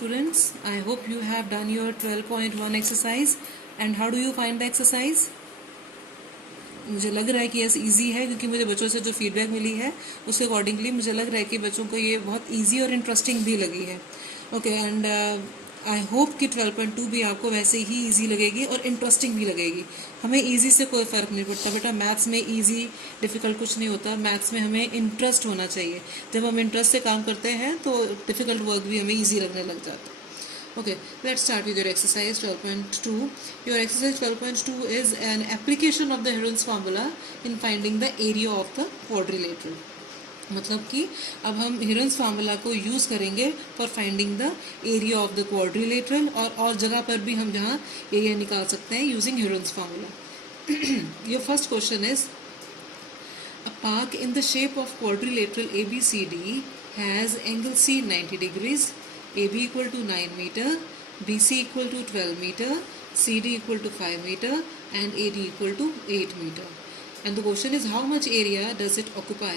students, I hope you have done your 12.1 exercise. And how do you find the exercise? मुझे लग रहा है कि ये इजी है, क्योंकि मुझे बच्चों से जो फीडबैक मिली है उसके अकॉर्डिंगली मुझे लग रहा है कि बच्चों को ये बहुत इजी और इंटरेस्टिंग भी लगी है. ओके, एंड आई होप कि 12.2 भी आपको वैसे ही इजी लगेगी और इंटरेस्टिंग भी लगेगी. हमें इजी से कोई फ़र्क नहीं पड़ता बेटा. मैथ्स में इजी डिफ़िकल्ट कुछ नहीं होता. मैथ्स में हमें इंटरेस्ट होना चाहिए. जब हम इंटरेस्ट से काम करते हैं तो डिफ़िकल्ट वर्क भी हमें ईजी लगने लग जाता है. Okay, let's start with your exercise 12.2. Your exercise 12.2 is an application of the Heron's formula in finding the area of the quadrilateral. मतलब कि अब हम Heron's formula को यूज़ करेंगे for finding the area of the quadrilateral, और जगह पर भी हम जहाँ एरिया निकाल सकते हैं using Heron's formula. Your first question is, a park in the shape of quadrilateral ABCD has angle C 90 degrees. AB equal to 9 meter, BC equal to 12 meter, CD equal to 5 meter, and AD equal to 8 meter. And the question is how much area does it occupy?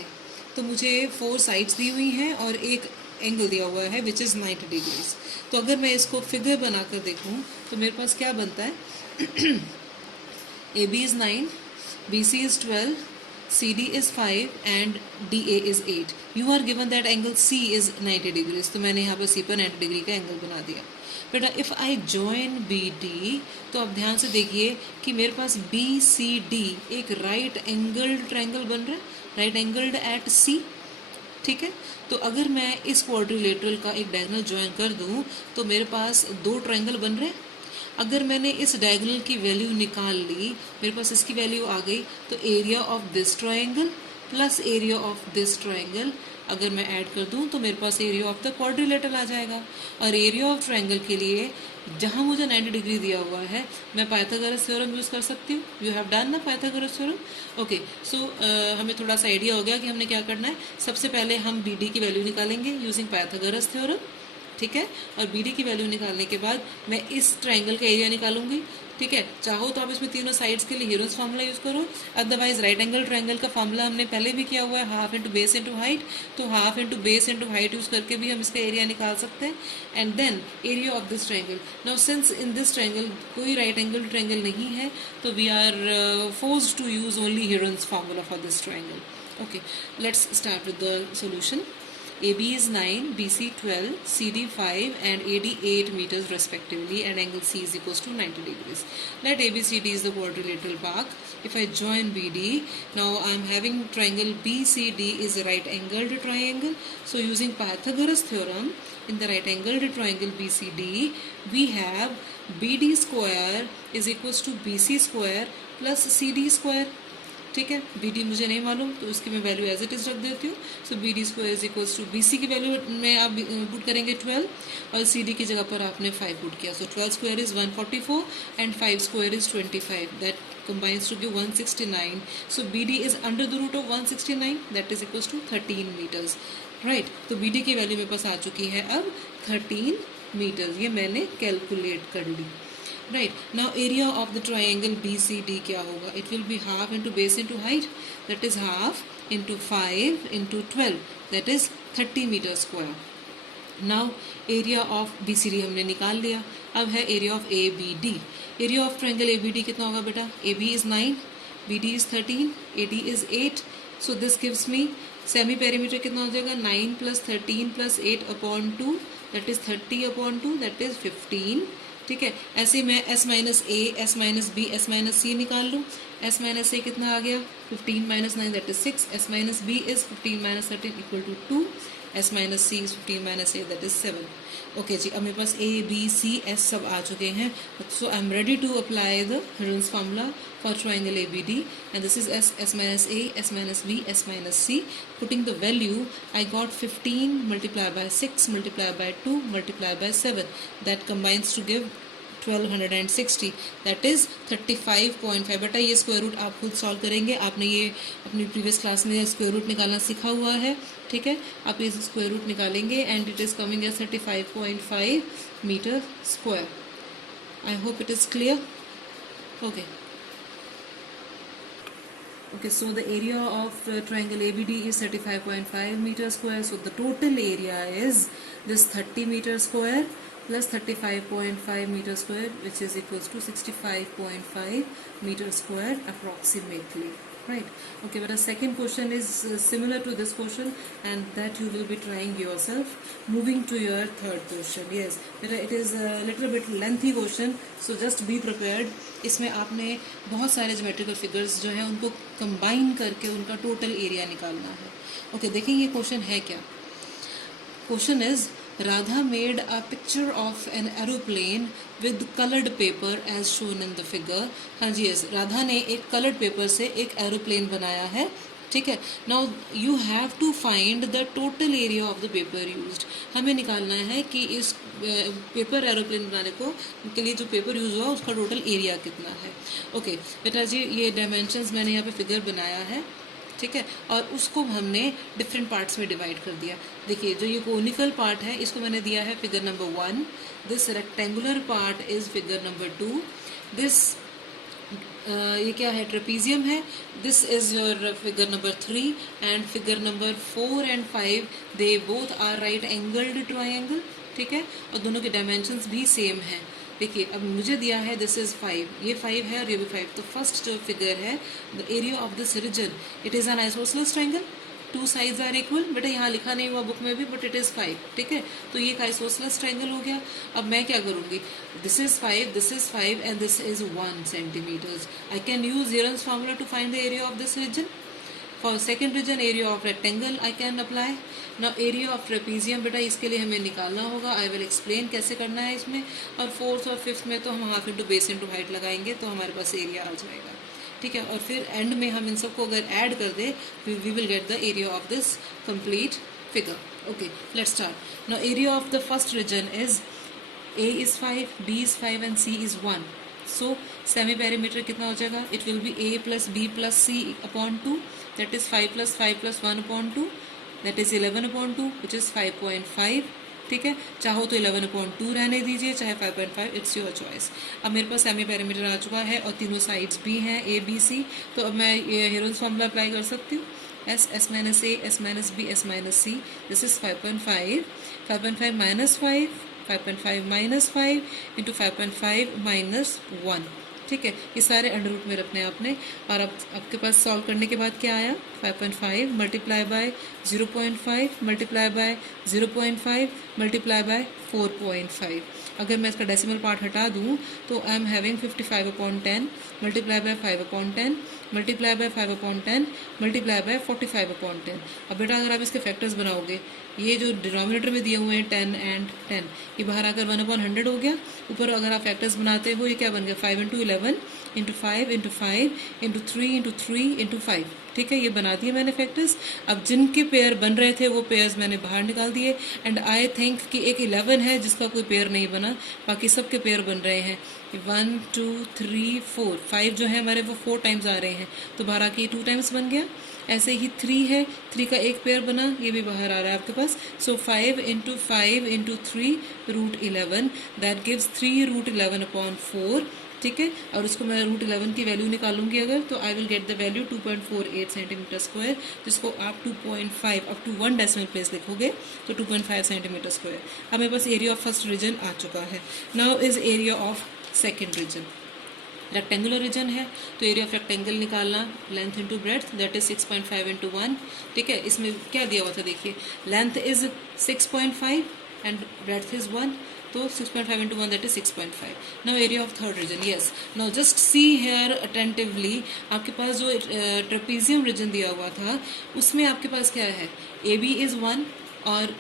तो मुझे 4 sides दी हुई हैं और एक angle दिया हुआ है which is 90 degrees. तो अगर मैं इसको फिगर बनाकर देखूं तो मेरे पास क्या बनता है? AB is 9, BC is 12, CD is 5 and DA is 8. You are given that angle C is 90 degrees. तो मैंने यहाँ पर C पर 90 डिग्री का एंगल बना दिया. बेटा इफ़ आई जॉइन BD, तो अब ध्यान से देखिए कि मेरे पास BCD एक राइट एंगल्ड ट्रायंगल बन रहा है, राइट एंगल्ड एट C. ठीक है, तो अगर मैं इस क्वाड्रिलेटरल का एक डायगोनल ज्वाइन कर दूँ तो मेरे पास 2 ट्रायंगल बन रहे हैं. अगर मैंने इस डायगोनल की वैल्यू निकाल ली, मेरे पास इसकी वैल्यू आ गई, तो area of this triangle plus area of this triangle अगर मैं ऐड कर दूं तो मेरे पास एरिया ऑफ द क्वाड्रिलेटरल आ जाएगा. और एरिया ऑफ ट्रायंगल के लिए जहां मुझे 90 डिग्री दिया हुआ है, मैं पाइथागोरस थ्योरम यूज़ कर सकती हूँ. यू हैव डन ना पाइथागोरस थ्योरम. ओके, सो हमें थोड़ा सा आइडिया हो गया कि हमने क्या करना है. सबसे पहले हम BD की वैल्यू निकालेंगे यूजिंग पाइथागोरस थ्योरम. ठीक है, और BD की वैल्यू निकालने के बाद मैं इस ट्रायंगल का एरिया निकालूंगी. ठीक है, चाहो तो आप इसमें तीनों साइड्स के लिए हीरोन्स फार्मूला यूज़ करो. अदरवाइज राइट एंगल ट्रायंगल का फार्मूला हमने पहले भी किया हुआ है, half into base into height. तो half into base into height use करके भी हम इसका एरिया निकाल सकते हैं. And then area of this triangle. Now since in this triangle कोई राइट एंगल ट्रायंगल नहीं है, तो we are forced to use only Heron's formula for this triangle. Okay, let's start with the solution. AB is 9, BC 12, CD 5 and AD 8 meters respectively, and angle C is equals to 90 degrees. Let ABCD is the quadrilateral park. If I join BD, now I am having triangle BCD is a right angled triangle. So using Pythagoras theorem, in the right angled triangle BCD, we have BD square is equals to BC square plus CD square. ठीक है, BD मुझे नहीं मालूम तो उसकी मैं value as it is रख देती हूँ. So BD square is equals to BC की वैल्यू में आप पुट करेंगे 12 और CD की जगह पर आपने 5 पुट किया. सो 12 square is 144 and 5 square is 25. That combines to give 169. So BD is under the root of 169, that is equals to 13 meters. Right, तो BD की वैल्यू मेरे पास आ चुकी है अब 13 मीटर्स. ये मैंने कैलकुलेट कर ली. Right, now area of the triangle BCD क्या होगा? It will be half into base into height, that is half into 5 into 12, that is 30 meter square. Now area of BCD हमने निकाल लिया. अब है area of ABD. Area of triangle ABD कितना होगा बेटा? AB is 9, BD is 13, AD is 8. So this gives me semi perimeter कितना हो जाएगा? 9 plus 13 plus 8 upon 2, that is 30 upon 2, that is 15. ठीक है, ऐसे मैं S minus A, S minus B, S minus C निकाल लूँ. S माइनस A कितना आ गया? 15 minus 9 that is 6. S minus B is 15 minus 13 equal to 2. S minus C is 15 minus A that is 7. Okay जी, अब मेरे पास A, B, C, S सब आ चुके हैं. So I am ready to apply the Heron's formula for triangle ABD, and this is S minus A, S minus B, S minus C. Putting the value, I got 15 multiplied by 6 multiplied by 2 multiplied by 7. That combines to give 1260. That is 35.5. बेटा ये square root आप खुद solve करेंगे. आपने ये अपनी previous class में square root निकालना सीखा हुआ है. ठीक है, आप ये स्क्वायर रूट निकालेंगे and it is coming as 35.5 metre square. I hope it is clear. Okay. Okay, so the area of triangle ABD is 35.5 meter square. So the total area is this 30 meter square plus 35.5 meter square, which is equals to 65.5 meter square approximately. Right. Okay, but the second question is similar to this question, and that you will be trying yourself. Moving to your third question. Yes, but it is a little bit lengthy question, so just be prepared. इसमें आपने बहुत सारे geometrical figures जो हैं उनको combine करके उनका total area निकालना है. ओके, देखिए ये क्वेश्चन है क्या. Question is Radha made a picture of an aeroplane with colored paper as shown in the figure. हाँ जी, यस, राधा ने एक colored paper से एक एरोप्लेन बनाया है. ठीक है. Now you have to find the total area of the paper used. हमें निकालना है कि इस पेपर एरोप्लेन बनाने को के लिए जो पेपर यूज हुआ उसका टोटल एरिया कितना है. ओके बेटा जी, ये डायमेंशंस मैंने यहाँ पे फिगर बनाया है. ठीक है, और उसको हमने डिफरेंट पार्ट्स में डिवाइड कर दिया. देखिए, जो ये कोनिकल पार्ट है इसको मैंने दिया है figure number 1. This rectangular part is figure number 2. This ये क्या है, ट्रेपीजियम है. This is your figure number 3 and figure number 4 and 5 they both are right angled triangle. ठीक है, और दोनों के डायमेंशंस भी सेम हैं. देखिए, अब मुझे दिया है दिस इज 5, ये 5 है और ये भी 5. तो फर्स्ट जो फिगर है, the area of this region, it is an isosceles triangle. 2 sides are equal. बेटा यहाँ लिखा नहीं हुआ बुक में भी, बट इट इज़ 5. ठीक है, तो ये एक आइसोसेलेस ट्रायंगल हो गया. अब मैं क्या करूँगी, this is 5 and this is 1 centimetres. I can use Heron's formula to find the area of this region. For second region, area of rectangle I can apply. Now area of trapezium, बेटा इसके लिए हमें निकालना होगा. I will explain कैसे करना है इसमें. और फोर्थ और फिफ्थ में तो हम half into base into height लगाएंगे तो हमारे पास एरिया आ जाएगा. ठीक है, और फिर एंड में हम इन सबको अगर ऐड कर दे, we will get the area of this complete figure. Okay, let's start. Now area of the first region is A is 5, B is 5 and C is 1. So semi perimeter कितना हो जाएगा, it will be A plus B plus C upon 2, that is 5 plus 5 plus 1 upon 2, that is 11 upon 2 which is 5.5. ठीक है, चाहो तो 11 upon 2 रहने दीजिए, चाहे 5.5, इट्स योर चॉइस. अब मेरे पास सेमी पेरीमीटर आ चुका है और तीनों साइड्स भी हैं A B C. तो अब मैं ये हेरोन्स फॉर्मूला अप्लाई कर सकती हूँ. S minus A, S minus B, S minus C. This is 5.5. 5.5 minus 5, 5.5 minus 5 into 5.5 minus 1. ठीक है, ये सारे अंडर रूट में रखने हैं आपने. और अब आपके पास सॉल्व करने के बाद क्या आया, 5.5 multiply by 0.5 multiply by 0.5 multiply by 4.5. अगर मैं इसका डेसिमल पार्ट हटा दूँ तो I am having 55/10 multiply by 5/10 multiply by 5/10 multiply by 45/10. अब बेटा अगर आप इसके फैक्टर्स बनाओगे, ये जो डिनोमिनेटर में दिए हुए हैं 10 एंड 10, ये बाहर आकर 1/100 हो गया. ऊपर अगर आप फैक्टर्स बनाते हो, ये क्या बन गया, 5 into 11 into 5 into 5 into 3 into 3 into 5. ठीक है, ये बना दिए मैंने फैक्टर्स. अब जिनके पेयर बन रहे थे वो पेयर्स मैंने बाहर निकाल दिए. एंड आई थिंक कि एक 11 है जिसका कोई पेयर नहीं बना, बाकी सबके पेयर बन रहे हैं. 1 2 3 4, 5 जो है हमारे वो 4 टाइम्स आ रहे हैं, तो बाहर आके 2 टाइम्स बन गया. ऐसे ही 3 है, 3 का एक पेयर बना, ये भी बाहर आ रहा है आपके पास. So 5 into 5 into 3 root 11, that gives 3 root 11 upon 4. ठीक है, और उसको मैं रूट 11 की वैल्यू निकालूंगी अगर, तो I will get the value 2.48 centimetre square, जिसको आप 2.5 अप टू 1 डेसिमल प्लेस लिखोगे तो 2.5 सेंटीमीटर स्क्वायर. अब मेरे पास एरिया ऑफ फर्स्ट रीजन आ चुका है. Now is area of second region. Rectangular region है तो एरिया ऑफ रेक्टेंगल निकालना, length into breadth, that is 6.5 into 1. ठीक है, इसमें क्या दिया हुआ था, देखिए length is 6.5 and breadth is 1, तो 6.5 into 1 that is 6.5. Now area of third region. Yes, now just see here attentively. आपके पास जो ट्रेपीजियम रीजन दिया हुआ था उसमें आपके पास क्या है, AB इज 1 और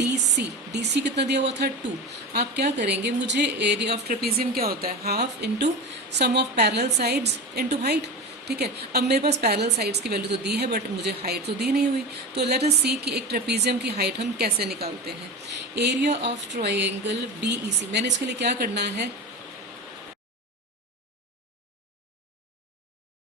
DC कितना दिया हुआ था, 2. आप क्या करेंगे, मुझे एरिया ऑफ ट्रेपीजियम क्या होता है, half into sum of parallel sides into height. ठीक है, अब मेरे पास पैरेलल साइड्स की वैल्यू तो दी है बट मुझे हाइट तो दी नहीं हुई. तो लेट अस सी कि एक ट्रेपीजियम की हाइट हम कैसे निकालते हैं. एरिया ऑफ ट्रायंगल BEC, मैंने इसके लिए क्या करना है,